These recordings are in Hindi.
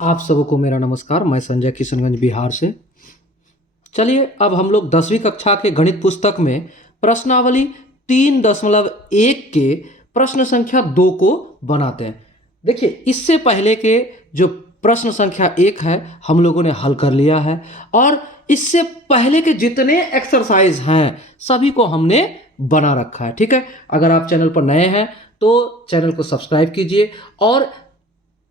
आप सबको मेरा नमस्कार। मैं संजय किशनगंज बिहार से। चलिए अब हम लोग 10वीं कक्षा के गणित पुस्तक में प्रश्नावली 3.1 के प्रश्न संख्या 2 को बनाते हैं। देखिए इससे पहले के जो प्रश्न संख्या 1 है हम लोगों ने हल कर लिया है, और इससे पहले के जितने एक्सरसाइज हैं सभी को हमने बना रखा है। ठीक है, अगर आप चैनल पर नए हैं तो चैनल को सब्सक्राइब कीजिए, और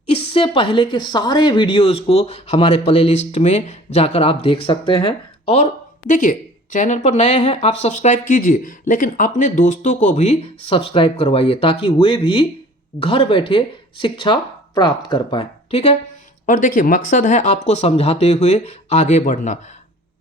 इससे पहले के सारे वीडियोस को हमारे प्लेलिस्ट में जाकर आप देख सकते हैं। और देखिए चैनल पर नए हैं आप सब्सक्राइब कीजिए, लेकिन अपने दोस्तों को भी सब्सक्राइब करवाइए ताकि वे भी घर बैठे शिक्षा प्राप्त कर पाए। ठीक है, और देखिए मकसद है आपको समझाते हुए आगे बढ़ना,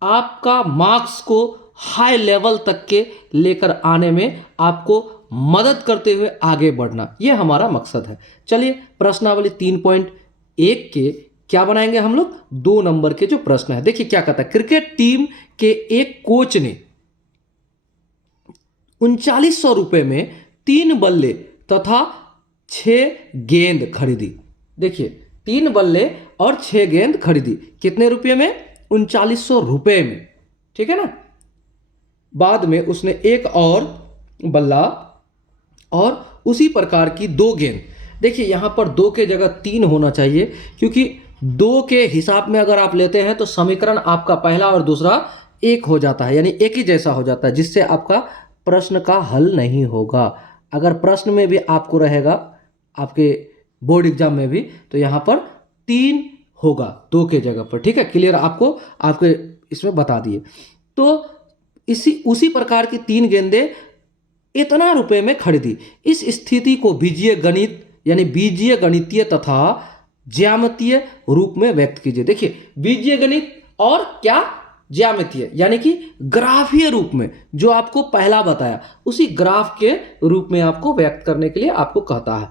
आपका मार्क्स को हाई लेवल तक के लेकर आने में आपको मदद करते हुए आगे बढ़ना, यह हमारा मकसद है। चलिए प्रश्नावली 3.1 के क्या बनाएंगे हम लोग, 2 नंबर के जो प्रश्न है। देखिए क्या कहता है, क्रिकेट टीम के एक कोच ने 3900 रुपए में 3 बल्ले तथा 6 गेंद खरीदी। देखिए 3 बल्ले और 6 गेंद खरीदी, कितने रुपये में, 3900 रुपये में। ठीक है ना। बाद में उसने एक और बल्ला और उसी प्रकार की 2 गेंद। देखिए यहाँ पर 2 के जगह 3 होना चाहिए, क्योंकि 2 के हिसाब में अगर आप लेते हैं तो समीकरण आपका पहला और दूसरा एक हो जाता है, यानी एक ही जैसा हो जाता है, जिससे आपका प्रश्न का हल नहीं होगा। अगर प्रश्न में भी आपको रहेगा आपके बोर्ड एग्जाम में भी, तो यहाँ पर 3 होगा 2 के जगह पर। ठीक है, क्लियर, आपको आपके इसमें बता दिए। तो उसी प्रकार की 3 गेंदें इतना रुपए में खरीदी। इस स्थिति को बीजीय गणित यानी बीजीय गणितीय तथा ज्यामितीय रूप में व्यक्त कीजिए। देखिए बीजीय गणित और क्या, ज्यामितीय, यानी कि ग्राफीय रूप में, जो आपको पहला बताया उसी ग्राफ के रूप में आपको व्यक्त करने के लिए आपको कहता है।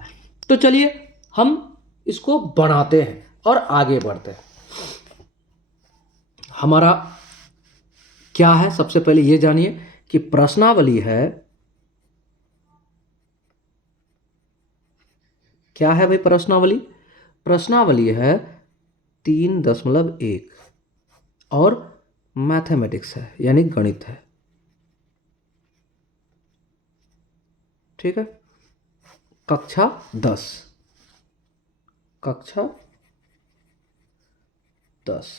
तो चलिए हम इसको बनाते हैं और आगे बढ़ते हैं। हमारा क्या है, सबसे पहले ये जानिए कि प्रश्नावली है, क्या है भाई प्रश्नावली, प्रश्नावली है 3.1 और मैथमेटिक्स है यानी गणित है। ठीक है, कक्षा 10, कक्षा 10,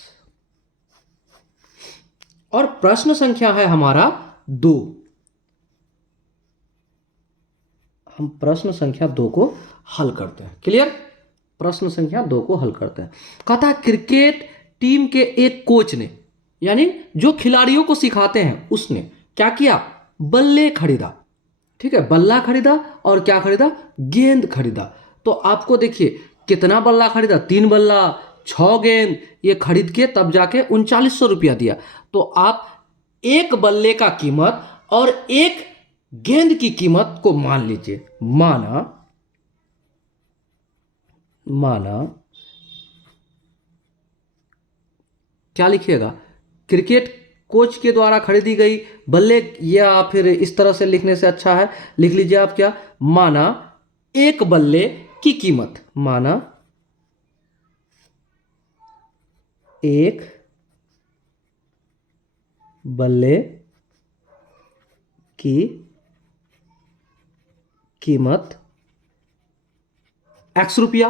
और प्रश्न संख्या है हमारा 2। हम प्रश्न संख्या 2 को हल करते हैं। क्लियर, प्रश्न संख्या 2 को हल करते हैं। कहता है क्रिकेट टीम के एक कोच ने, यानी जो खिलाड़ियों को सिखाते हैं, उसने क्या किया, बल्ले खरीदा। ठीक है, बल्ला खरीदा और क्या खरीदा, गेंद खरीदा। तो आपको देखिए कितना बल्ला खरीदा, 3 बल्ला 6 गेंद, ये खरीद के तब जाके 3900 रुपया दिया। तो आप एक बल्ले का कीमत और एक गेंद की कीमत को मान लीजिए, माना क्या लिखिएगा, क्रिकेट कोच के द्वारा खरीदी गई बल्ले, या फिर इस तरह से लिखने से अच्छा है, लिख लीजिए आप क्या, माना एक बल्ले की कीमत, माना एक बल्ले की कीमत x रुपया।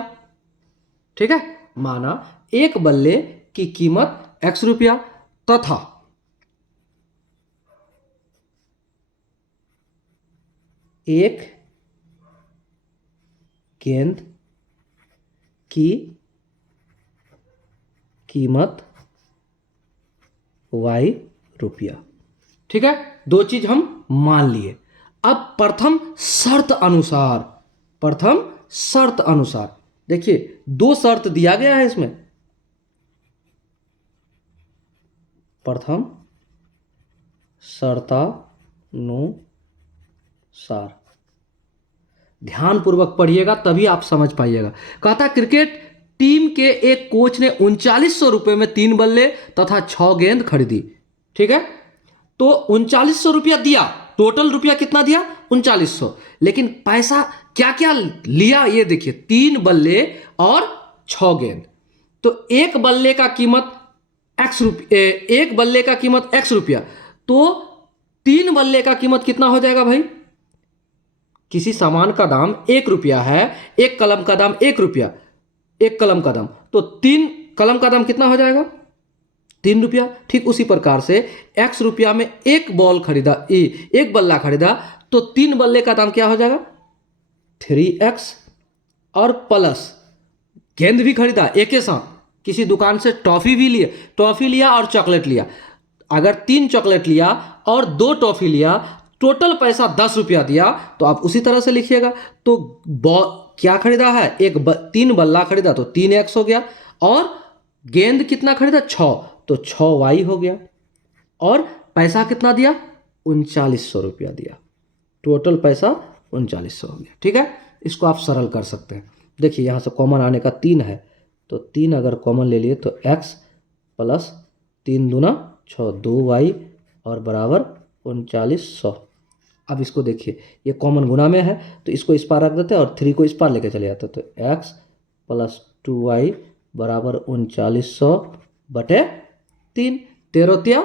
ठीक है, माना एक बल्ले की कीमत x रुपया तथा एक गेंद की कीमत y रुपया। ठीक है, 2 चीज हम मान लिए। अब प्रथम शर्त अनुसार देखिए 2 शर्त दिया गया है इसमें। प्रथम शर्तानुसार, ध्यान पूर्वक पढ़िएगा तभी आप समझ पाइएगा। कहता क्रिकेट टीम के एक कोच ने 3900 रुपये में 3 बल्ले तथा 6 गेंद खरीदी। ठीक है, तो 3900 रुपया दिया, टोटल रुपया कितना दिया, 3900, लेकिन पैसा क्या क्या लिया ये देखिए, 3 बल्ले और 6 गेंद। तो एक बल्ले का कीमत एक बल्ले का कीमत x रुपया, तो 3 बल्ले का कीमत कितना हो जाएगा भाई? किसी सामान का दाम 1 रुपया है, एक कलम का दाम 1 रुपया, एक कलम का दाम, तो 3 कलम का दाम कितना हो जाएगा? 3 रुपया। ठीक उसी प्रकार से x रुपया में एक बॉल खरीदा, एक बल्ला खरीदा, तो 3 बल्ले का दाम क्या हो जाएगा? 3x, और प्लस गेंद भी खरीदा एक के साथ, किसी दुकान से टॉफी भी लिए, टॉफी लिया और चॉकलेट लिया। अगर 3 चॉकलेट लिया और 2 टॉफी लिया, टोटल पैसा 10 रुपया दिया, तो आप उसी तरह से लिखिएगा। तो क्या खरीदा है? 3 बल्ला खरीदा तो 3x हो गया, और गेंद कितना खरीदा? 6, तो 6y हो गया, और पैसा कितना दिया? 3900 रुपया दिया। टोटल पैसा 3900 हो गया। ठीक है, इसको आप सरल कर सकते हैं। देखिए यहाँ से कॉमन आने का 3 है, तो 3 अगर कॉमन ले लिए तो x प्लस 3 दूना 6, 2y और बराबर 3900। अब इसको देखिए, ये कॉमन गुना में है तो इसको इस पार रख देते हैं और 3 को इस पार लेके चले जाते हैं, तो x प्लस 2y बराबर 3900 बटे 3, 13 तिया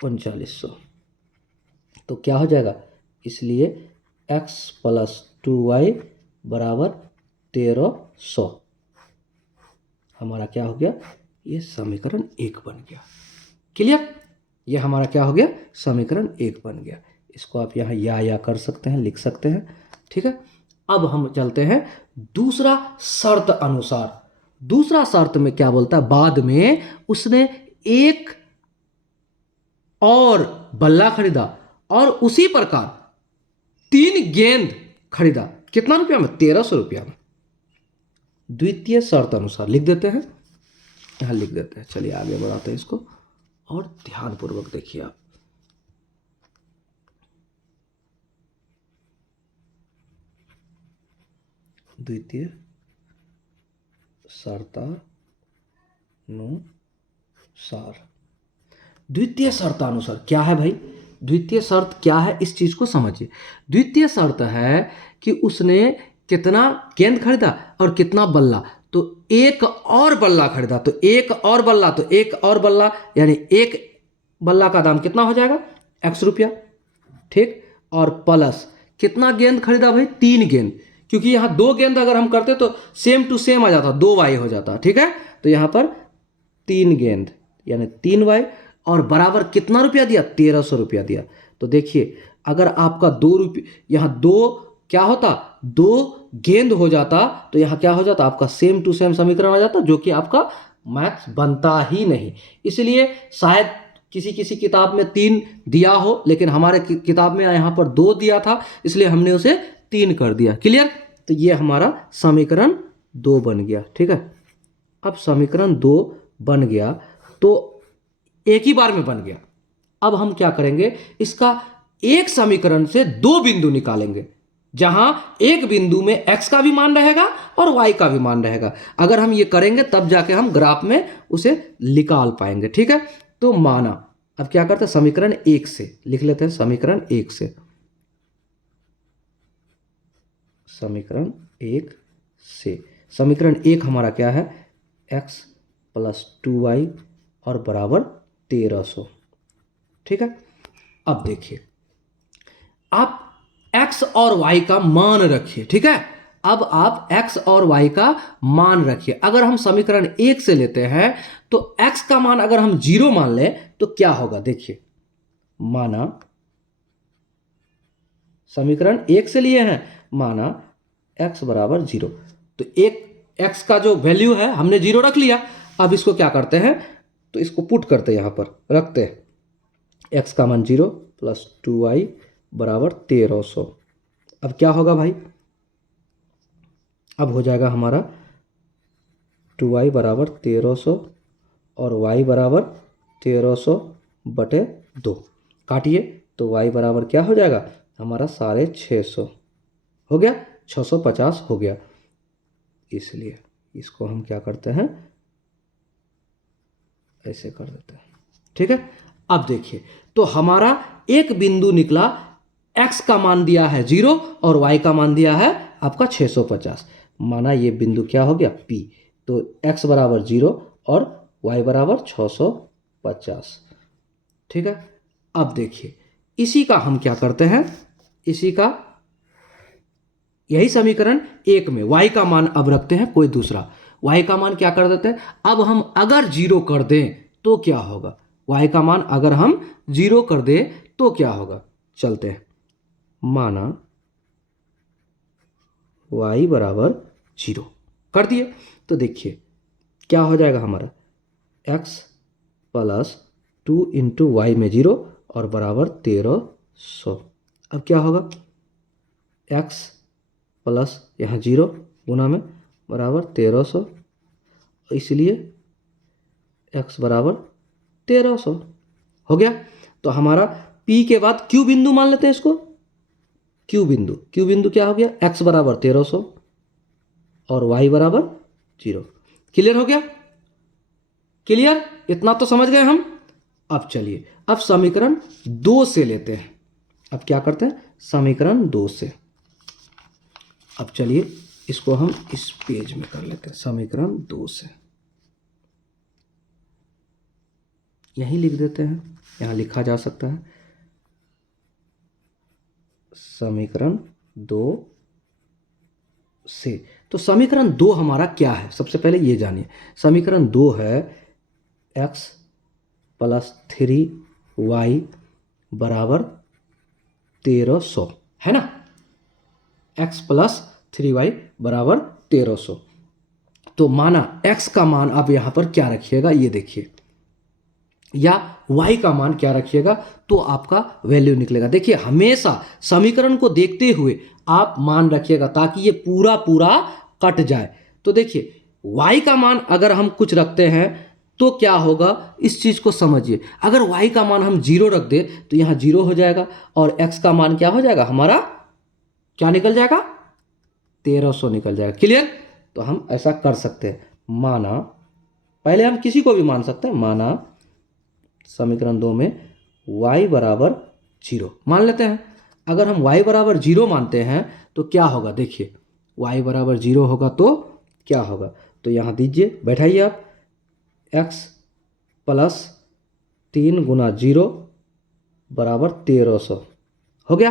3900। तो क्या हो जाएगा? इसलिए x प्लस 2y बराबर 1300 हमारा क्या हो गया? ये समीकरण 1 बन गया। क्लियर? ये हमारा क्या हो गया? समीकरण 1 बन गया। इसको आप यहाँ या कर सकते हैं, लिख सकते हैं। ठीक है, अब हम चलते हैं दूसरा शर्त अनुसार। दूसरा शर्त में क्या बोलता है? बाद में उसने एक और बल्ला खरीदा और उसी प्रकार 3 गेंद खरीदा। कितना रुपया में? 1300 रुपया में। द्वितीय शर्त अनुसार लिख देते हैं, यहां लिख देते हैं। चलिए आगे बढ़ाते हैं इसको, और ध्यानपूर्वक देखिए आप। द्वितीय शर्तानुसार। द्वितीय शर्तानुसार क्या है भाई? द्वितीय शर्त क्या है, इस चीज को समझिए। द्वितीय शर्त है कि उसने कितना गेंद खरीदा और कितना बल्ला, तो एक और बल्ला खरीदा, तो एक और बल्ला, तो एक और बल्ला, यानी एक बल्ला का दाम कितना हो जाएगा? x रुपया। ठीक, और प्लस कितना गेंद खरीदा भाई? 3 गेंद, क्योंकि यहाँ 2 गेंद अगर हम करते तो सेम टू सेम आ जाता, 2y हो जाता। ठीक है, तो यहाँ पर 3 गेंद यानी 3y, और बराबर कितना रुपया दिया? 1300 रुपया दिया। तो देखिए, अगर आपका 2 रुपये, यहाँ 2 क्या होता? 2 गेंद हो जाता, तो यहाँ क्या हो जाता? आपका सेम टू सेम समीकरण आ जाता, जो कि आपका मैथ्स बनता ही नहीं। इसलिए शायद किसी किताब में 3 दिया हो, लेकिन हमारे किताब में यहाँ पर 2 दिया था, इसलिए हमने उसे 3 कर दिया। क्लियर? तो ये हमारा समीकरण 2 बन गया। ठीक है, अब समीकरण 2 बन गया तो एक ही बार में बन गया। अब हम क्या करेंगे? इसका एक समीकरण से 2 बिंदु निकालेंगे, जहां एक बिंदु में x का भी मान रहेगा और y का भी मान रहेगा। अगर हम ये करेंगे तब जाके हम ग्राफ में उसे निकाल पाएंगे। ठीक है, तो माना, अब क्या करते हैं? समीकरण 1 से लिख लेते हैं। समीकरण 1 से, समीकरण 1 से, समीकरण 1 हमारा क्या है? x प्लस 2y और बराबर 1300। ठीक है, अब देखिए, आप x और y का मान रखिए। ठीक है, अब आप x और y का मान रखिए। अगर हम समीकरण 1 से लेते हैं तो x का मान अगर हम 0 मान लें तो क्या होगा? देखिए, माना समीकरण 1 से लिए हैं, माना x बराबर 0, तो एक x का जो वैल्यू है हमने 0 रख लिया। अब इसको क्या करते हैं? तो इसको पुट करते हैं, यहां पर रखते हैं x का मान 0 प्लस 2y बराबर 1300। अब क्या होगा भाई? अब हो जाएगा हमारा 2y बराबर 1300 और y बराबर 1300 बटे 2। काटिए तो y बराबर क्या हो जाएगा? हमारा 650 हो गया, 650 हो गया। इसलिए इसको हम क्या करते हैं? ऐसे कर देते हैं। ठीक है, अब देखिए, तो हमारा एक बिंदु निकला, x का मान दिया है 0 और y का मान दिया है आपका 650। माना ये बिंदु क्या हो गया? P। तो x बराबर 0 और y बराबर 650। ठीक है, अब देखिए इसी का हम क्या करते हैं, इसी का यही समीकरण एक में y का मान अब रखते हैं कोई दूसरा, y का मान क्या कर देते हैं, अब हम अगर जीरो कर दें तो क्या होगा, y का मान अगर हम जीरो कर दें तो क्या होगा, चलते हैं। माना y बराबर जीरो कर दिए तो देखिए क्या हो जाएगा हमारा, x प्लस 2 इंटू वाई में जीरो और बराबर 1300। अब क्या होगा, x प्लस यहाँ जीरो गुना में बराबर 1300, इसलिए x बराबर 1300 हो गया। तो हमारा P के बाद Q बिंदु मान लेते हैं इसको, Q बिंदु क्या हो गया, x बराबर 1300 और y बराबर 0। क्लियर हो गया, क्लियर, इतना तो समझ गए हम। अब चलिए अब समीकरण 2 से लेते हैं, अब क्या करते हैं समीकरण 2 से, अब चलिए इसको हम इस पेज में कर लेते हैं, समीकरण 2 से यहीं लिख देते हैं, यहाँ लिखा जा सकता है समीकरण 2 से। तो समीकरण 2 हमारा क्या है, सबसे पहले ये जानिए, समीकरण 2 है x प्लस 3y बराबर 1300, है ना, x प्लस 3y बराबर 1300। तो माना x का मान आप यहाँ पर क्या रखिएगा, ये देखिए, या y का मान क्या रखिएगा तो आपका वैल्यू निकलेगा। देखिए हमेशा समीकरण को देखते हुए आप मान रखिएगा ताकि ये पूरा पूरा कट जाए। तो देखिए y का मान अगर हम कुछ रखते हैं तो क्या होगा, इस चीज को समझिए, अगर y का मान हम जीरो रख दे तो यहाँ जीरो हो जाएगा और x का मान क्या हो जाएगा, हमारा क्या निकल जाएगा, 1300 निकल जाएगा। क्लियर, तो हम ऐसा कर सकते हैं, माना पहले हम किसी को भी मान सकते हैं, माना समीकरण 2 में y बराबर 0 मान लेते हैं। अगर हम y बराबर 0 मानते हैं तो क्या होगा, देखिए y बराबर 0 होगा तो क्या होगा, तो यहाँ दीजिए, बैठाइए आप, x प्लस 3 गुना 0 बराबर 1300 हो गया।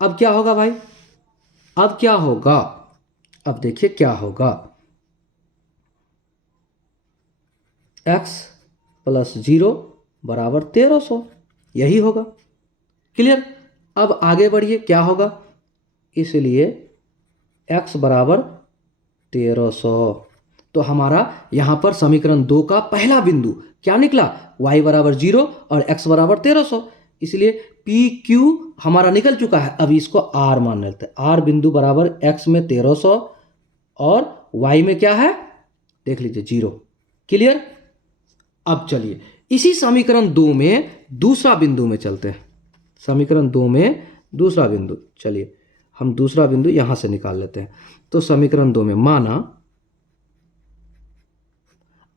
अब क्या होगा भाई, अब क्या होगा, अब देखिए क्या होगा, x प्लस 0 बराबर 1300, यही होगा। क्लियर, अब आगे बढ़िए, क्या होगा, इसलिए x बराबर 1300। तो हमारा यहाँ पर समीकरण 2 का पहला बिंदु क्या निकला, y बराबर 0 और x बराबर 1300, इसलिए पी क्यू हमारा निकल चुका है। अब इसको r मान लेते हैं, r बिंदु बराबर x में 1300 और y में क्या है, देख लीजिए 0। क्लियर, अब चलिए इसी समीकरण 2 में दूसरा बिंदु में चलते हैं, समीकरण 2 में दूसरा बिंदु, चलिए हम दूसरा बिंदु यहां से निकाल लेते हैं। तो समीकरण 2 में माना,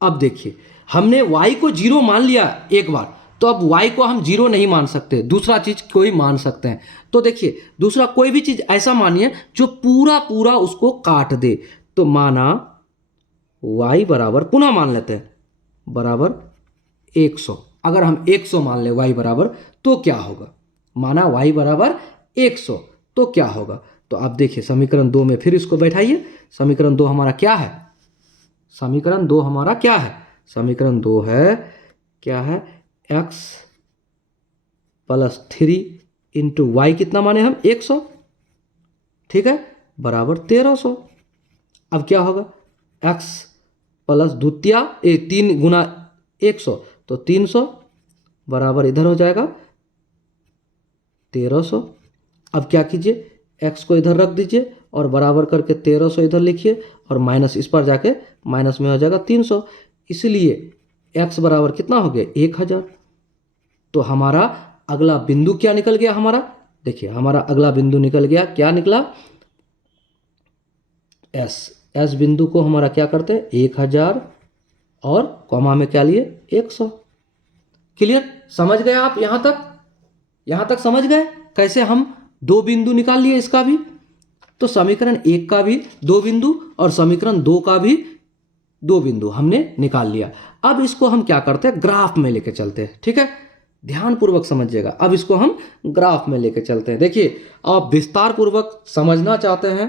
अब देखिए हमने y को 0 मान लिया एक बार, तो अब y को हम 0 नहीं मान सकते, दूसरा चीज कोई मान सकते हैं। तो देखिए दूसरा कोई भी चीज ऐसा मानिए जो पूरा पूरा उसको काट दे। तो माना y बराबर, पुनः मान लेते हैं, बराबर 100। अगर हम 100 मान ले y बराबर तो क्या होगा, माना y बराबर 100 तो क्या होगा। तो आप देखिए समीकरण 2 में फिर इसको बैठाइए, समीकरण 2 हमारा क्या है, समीकरण 2 हमारा क्या है, समीकरण 2 है क्या है, x प्लस 3 इंटू वाई, कितना माने हम 100, ठीक है, बराबर 1300। अब क्या होगा, x प्लस द्वितीय 3 गुना 100 तो 300 बराबर इधर हो जाएगा 1300। अब क्या कीजिए, x को इधर रख दीजिए और बराबर करके 1300 इधर लिखिए और माइनस इस पर जाके माइनस में हो जाएगा 300, इसलिए x बराबर कितना हो गया 1000। तो हमारा अगला बिंदु क्या निकल गया, हमारा देखिए हमारा अगला बिंदु निकल गया, क्या निकला, s बिंदु को हमारा क्या करते हैं 1000 और कॉमा में क्या लिए 100। क्लियर, समझ गए आप, यहां तक समझ गए कैसे हम दो बिंदु निकाल लिए इसका भी। तो समीकरण 1 का भी 2 बिंदु और समीकरण 2 का भी दो बिंदु हमने निकाल लिया। अब इसको हम क्या करते हैं, ग्राफ में लेके चलते हैं। ठीक है, ध्यानपूर्वक समझिएगा। अब इसको हम ग्राफ में लेके चलते हैं। देखिए, आप विस्तार पूर्वक समझना चाहते हैं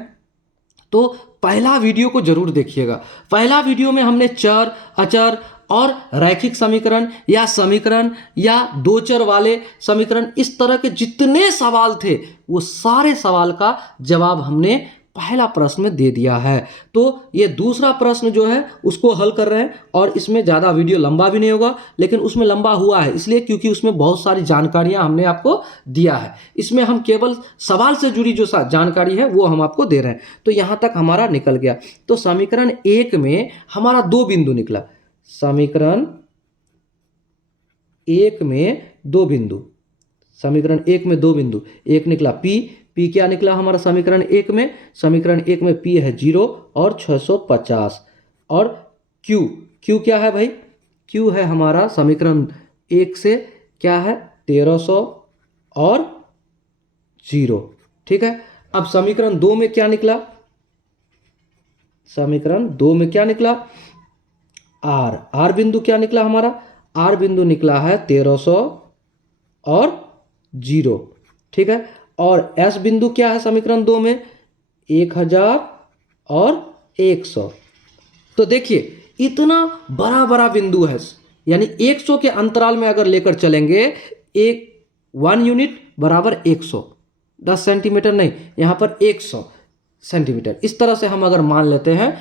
तो पहला वीडियो को जरूर देखिएगा। पहला वीडियो में हमने चर, अचर और रैखिक समीकरण या दो चर वाले समीकरण, इस तरह के जितने सवाल थे वो सारे सवाल का जवाब हमने पहला प्रश्न में दे दिया है। तो ये दूसरा प्रश्न जो है उसको हल कर रहे हैं, और इसमें ज़्यादा वीडियो लंबा भी नहीं होगा, लेकिन उसमें लंबा हुआ है इसलिए क्योंकि उसमें बहुत सारी जानकारियां हमने आपको दिया है। इसमें हम केवल सवाल से जुड़ी जो जानकारी है वो हम आपको दे रहे हैं। तो यहाँ तक हमारा निकल गया। तो समीकरण 1 में हमारा दो बिंदु निकला। समीकरण 1 में दो बिंदु, समीकरण 1 में दो बिंदु, एक निकला P क्या निकला हमारा समीकरण 1 में? समीकरण 1 में P है 0 और 650, और Q क्या है भाई? Q है हमारा समीकरण 1 से क्या है? 1300 और 0। ठीक है, अब समीकरण 2 में क्या निकला? समीकरण 2 में क्या निकला? R बिंदु क्या निकला हमारा? R बिंदु निकला है 1300 और 0। ठीक है, और S बिंदु क्या है समीकरण 2 में? 1000 और 100। तो देखिए, इतना बड़ा बड़ा बिंदु है, यानी 100 के अंतराल में अगर लेकर चलेंगे, 1 यूनिट बराबर 100, 10 सेंटीमीटर नहीं, यहाँ पर 100 सेंटीमीटर, इस तरह से हम अगर मान लेते हैं,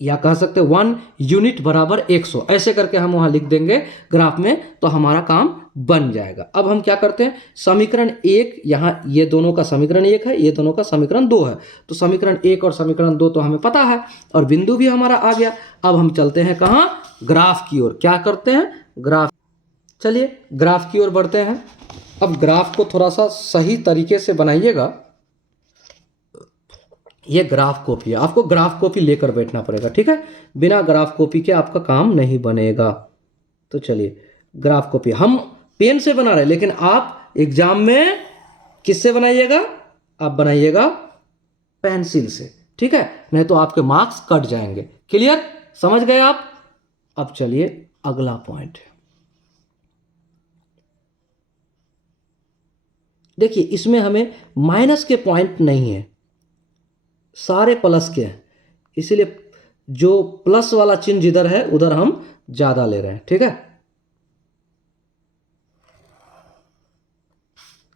या कह सकते हैं 1 यूनिट बराबर 100, ऐसे करके हम वहाँ लिख देंगे ग्राफ में, तो हमारा काम बन जाएगा। अब हम क्या करते हैं, समीकरण 1, यहाँ ये दोनों का समीकरण 1 है, ये दोनों का समीकरण 2 है, तो समीकरण 1 और समीकरण 2 तो हमें पता है, और बिंदु भी हमारा आ गया। अब हम चलते हैं कहाँ? ग्राफ की ओर। क्या करते हैं? ग्राफ। चलिए ग्राफ की ओर बढ़ते हैं। अब ग्राफ को थोड़ा सा सही तरीके से बनाइएगा। ये ग्राफ कॉपी है, आपको ग्राफ कॉपी लेकर बैठना पड़ेगा। ठीक है, बिना ग्राफ कॉपी के आपका काम नहीं बनेगा। तो चलिए, ग्राफ कॉपी हम पेन से बना रहे हैं, लेकिन आप एग्जाम में किससे बनाइएगा? आप बनाइएगा पेंसिल से। ठीक है, नहीं तो आपके मार्क्स कट जाएंगे। क्लियर? समझ गए आप? अब चलिए अगला पॉइंट। देखिए, इसमें हमें माइनस के पॉइंट नहीं है, सारे प्लस के हैं, इसीलिए जो प्लस वाला चिन्ह जिधर है उधर हम ज्यादा ले रहे हैं। ठीक है,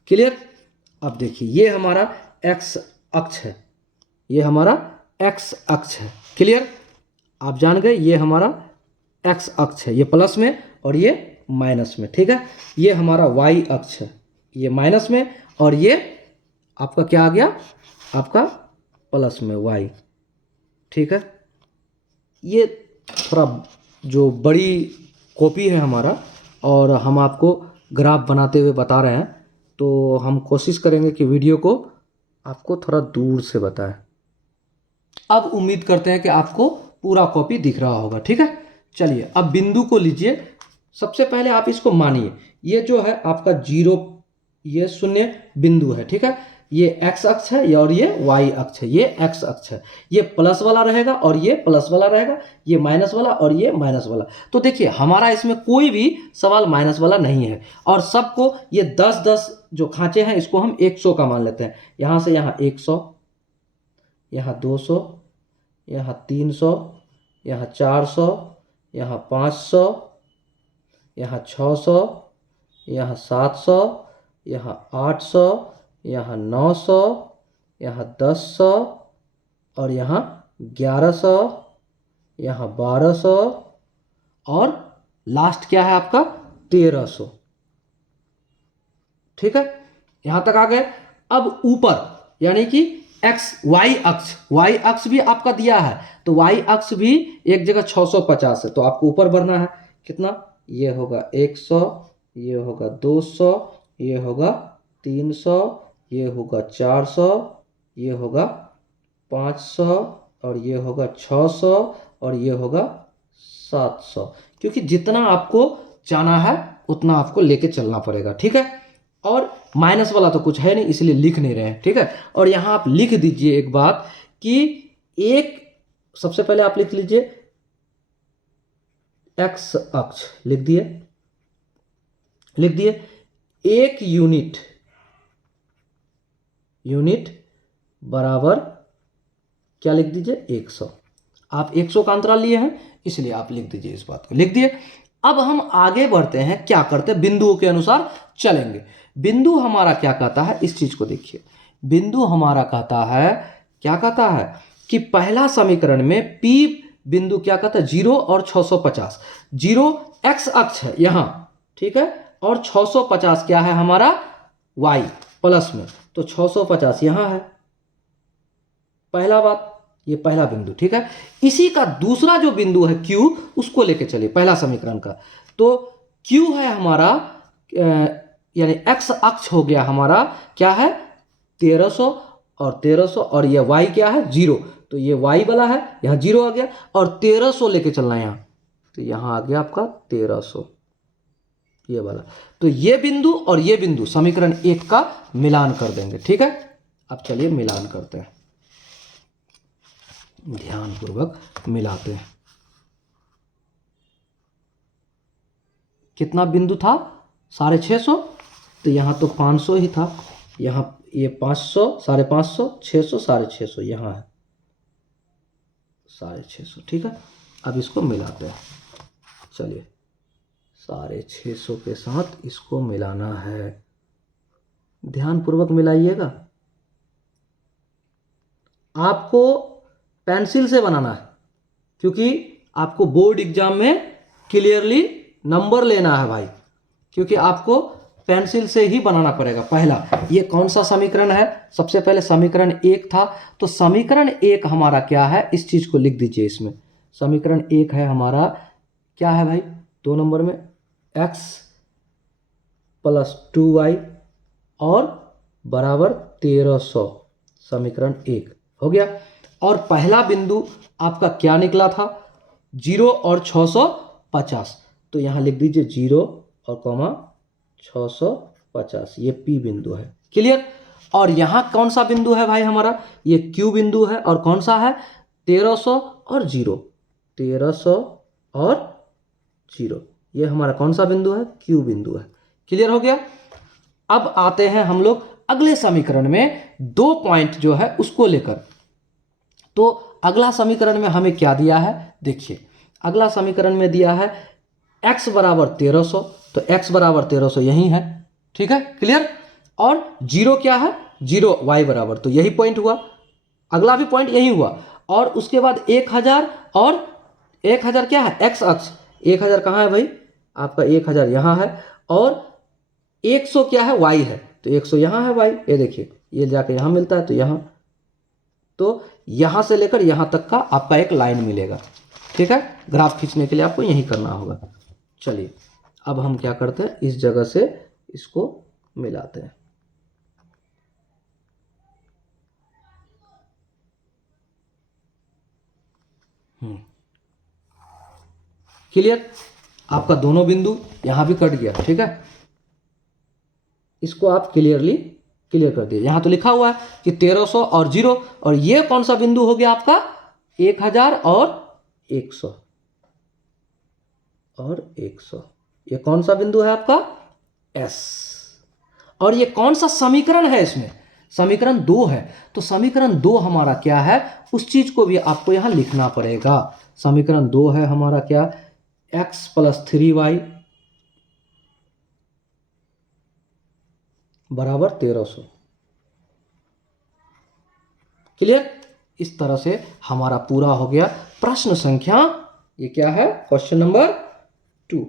क्लियर? अब देखिए, ये हमारा एक्स अक्ष है, ये हमारा एक्स अक्ष है। क्लियर? आप जान गए, ये हमारा एक्स अक्ष है, ये प्लस में और ये माइनस में। ठीक है, ये हमारा वाई अक्ष है, ये माइनस में, और ये आपका क्या आ गया? आपका प्लस में वाई। ठीक है, ये थोड़ा जो बड़ी कॉपी है हमारा, और हम आपको ग्राफ बनाते हुए बता रहे हैं, तो हम कोशिश करेंगे कि वीडियो को आपको थोड़ा दूर से बताएं। अब उम्मीद करते हैं कि आपको पूरा कॉपी दिख रहा होगा। ठीक है, चलिए अब बिंदु को लीजिए। सबसे पहले आप इसको मानिए, ये जो है आपका 0, ये शून्य बिंदु है। ठीक है, ये एक्स अक्ष है और ये वाई अक्ष है, ये एक्स अक्ष है, ये प्लस वाला रहेगा और ये प्लस वाला रहेगा, ये माइनस वाला और ये माइनस वाला। तो देखिए, हमारा इसमें कोई भी सवाल माइनस वाला नहीं है, और सबको ये 10-10 जो खांचे हैं इसको हम 100 का मान लेते हैं। यहाँ से यहाँ 100, यहाँ 200, यहाँ 300, यहाँ 400, यहाँ 500, यहाँ 600, यहाँ 700, यहाँ 800, यहाँ 900, यहाँ 1000, और यहाँ 1100, यहाँ 1200, और लास्ट क्या है आपका? 1300। ठीक है, यहां तक आ गए। अब ऊपर यानी कि एक्स वाई अक्ष भी आपका दिया है, तो वाई अक्ष भी एक जगह 650 है, तो आपको ऊपर बढ़ना है। कितना? ये होगा 100, ये होगा 200, ये होगा 300, ये होगा 400, ये होगा 500, और ये होगा 600, और ये होगा 700, क्योंकि जितना आपको जाना है उतना आपको लेके चलना पड़ेगा। ठीक है, और माइनस वाला तो कुछ है नहीं, इसलिए लिख नहीं रहे हैं। ठीक है, और यहाँ आप लिख दीजिए एक बात कि सबसे पहले आप लिख लीजिए एक्स अक्ष लिख दिए 1 यूनिट बराबर क्या लिख दीजिए 100। आप 100 का अंतराल लिए हैं इसलिए आप लिख दीजिए, इस बात को लिख दिए। अब हम आगे बढ़ते हैं, क्या करते हैं, बिंदुओं के अनुसार चलेंगे। बिंदु हमारा क्या कहता है, इस चीज को देखिए। बिंदु हमारा कहता है, क्या कहता है कि पहला समीकरण में P बिंदु क्या कहता है 0 और 650। 0 एक्स अक्ष है यहां, ठीक है, और 650 क्या है हमारा y प्लस में, तो 650 यहां है। पहला बात, ये पहला बिंदु, ठीक है। इसी का दूसरा जो बिंदु है Q, उसको लेके चलिए पहला समीकरण का। तो Q है हमारा यानी x अक्ष हो गया हमारा क्या है 1300 और 1300, और ये y क्या है 0, तो ये y वाला है, यहाँ 0 आ गया, और 1300 लेके चलना है यहाँ, तो यहाँ आ गया आपका 1300 ये वाला। तो ये बिंदु और ये बिंदु समीकरण 1 का मिलान कर देंगे, ठीक है। अब चलिए मिलान करते हैं, ध्यानपूर्वक मिलाते हैं। कितना बिंदु था 650, तो यहाँ तो 500 ही था, यहाँ ये 500, 550, 600, 650 यहाँ है 650, ठीक है। अब इसको मिलाते हैं, चलिए 650 के साथ इसको मिलाना है, ध्यानपूर्वक मिलाइएगा। आपको पेंसिल से बनाना है क्योंकि आपको बोर्ड एग्जाम में क्लियरली नंबर लेना है भाई, क्योंकि आपको पेंसिल से ही बनाना पड़ेगा। पहला ये कौन सा समीकरण है, सबसे पहले समीकरण 1 था, तो समीकरण 1 हमारा क्या है, इस चीज को लिख दीजिए इसमें। समीकरण 1 है हमारा क्या है भाई, 2 नंबर में x प्लस 2y और बराबर 1300, समीकरण 1 हो गया। और पहला बिंदु आपका क्या निकला था 0 और 650, तो यहां लिख दीजिए 0 और कॉमा 650, ये P बिंदु है, क्लियर। और यहां कौन सा बिंदु है भाई हमारा, ये Q बिंदु है, और कौन सा है 1300 और 0, 1300 और 0, ये हमारा कौन सा बिंदु है Q बिंदु है, क्लियर हो गया। अब आते हैं हम लोग अगले समीकरण में 2 पॉइंट जो है उसको लेकर। तो अगला समीकरण में हमें क्या दिया है, देखिए अगला समीकरण में दिया है x बराबर 1300, तो x बराबर 1300 यही है, ठीक है, क्लियर। और 0 क्या है 0 y बराबर, तो यही पॉइंट हुआ, अगला भी पॉइंट यही हुआ। और उसके बाद 1000, और 1000 क्या है x अक्ष, 1000 कहाँ है भाई आपका 1000 यहाँ है, और 100 क्या है y है, तो 100 यहाँ है y, ये देखिए ये जाके यहाँ मिलता है, तो यहाँ, तो यहां से लेकर यहां तक का आपका एक लाइन मिलेगा, ठीक है। ग्राफ खींचने के लिए आपको यही करना होगा। चलिए अब हम क्या करते हैं, इस जगह से इसको मिलाते हैं। क्लियर, आपका दोनों बिंदु यहां भी कट गया, ठीक है। इसको आप क्लियर कर दिए। यहां तो लिखा हुआ है कि 1300 और 0, और ये कौन सा बिंदु हो गया आपका 1000 और 100 और 100, ये कौन सा बिंदु है आपका S। और ये कौन सा समीकरण है, इसमें समीकरण 2 है, तो समीकरण 2 हमारा क्या है, उस चीज को भी आपको यहां लिखना पड़ेगा। समीकरण 2 है हमारा क्या, x प्लस 3y बराबर 1300, क्लियर। इस तरह से हमारा पूरा हो गया प्रश्न संख्या, ये क्या है क्वेश्चन नंबर 2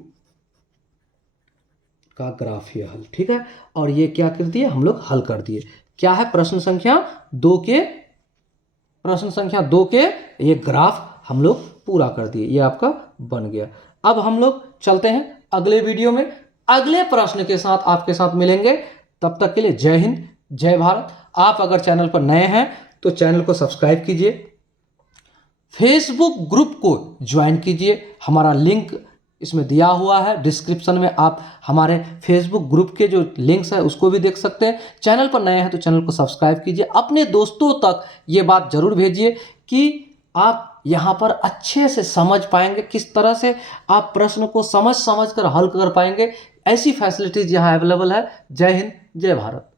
का ग्राफ ये हल, ठीक है। और ये क्या कर दिए हम लोग हल कर दिए, क्या है प्रश्न संख्या 2 के ये ग्राफ हम लोग पूरा कर दिए, ये आपका बन गया। अब हम लोग चलते हैं अगले वीडियो में, अगले प्रश्न के साथ आपके साथ मिलेंगे। तब तक के लिए जय हिंद, जय भारत। आप अगर चैनल पर नए हैं तो चैनल को सब्सक्राइब कीजिए, फेसबुक ग्रुप को ज्वाइन कीजिए, हमारा लिंक इसमें दिया हुआ है डिस्क्रिप्शन में, आप हमारे फेसबुक ग्रुप के जो लिंक्स है उसको भी देख सकते हैं। चैनल पर नए हैं तो चैनल को सब्सक्राइब कीजिए, अपने दोस्तों तक ये बात जरूर भेजिए कि आप यहाँ पर अच्छे से समझ पाएंगे, किस तरह से आप प्रश्न को समझ समझ कर हल कर पाएंगे। ऐसी फैसिलिटीज़ यहाँ अवेलेबल है। जय हिंद, जय भारत।